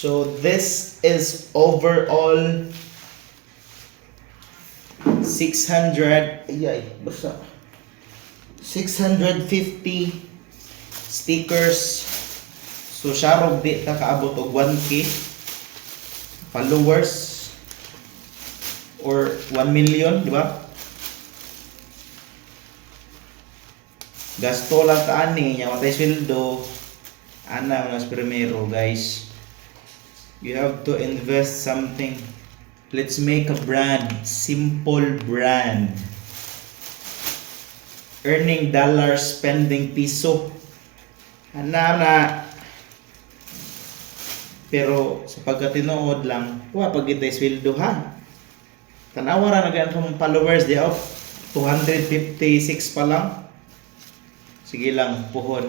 So this is overall 600, ay, basta 650 stickers. So syarog di ta kaabot og 1k followers or 1 million, di ba? Gasto lang ta ani nya matay sweldo ana mas primero, guys. You have to invest something. Let's make a brand, simple brand. Earning dollars, spending piso. Ana na. Pero sa pagkatinuod lang, wa pag itay sweldo ha. Tanawa ra nagan kung followers di off 256 pa lang. Sige lang, puhon.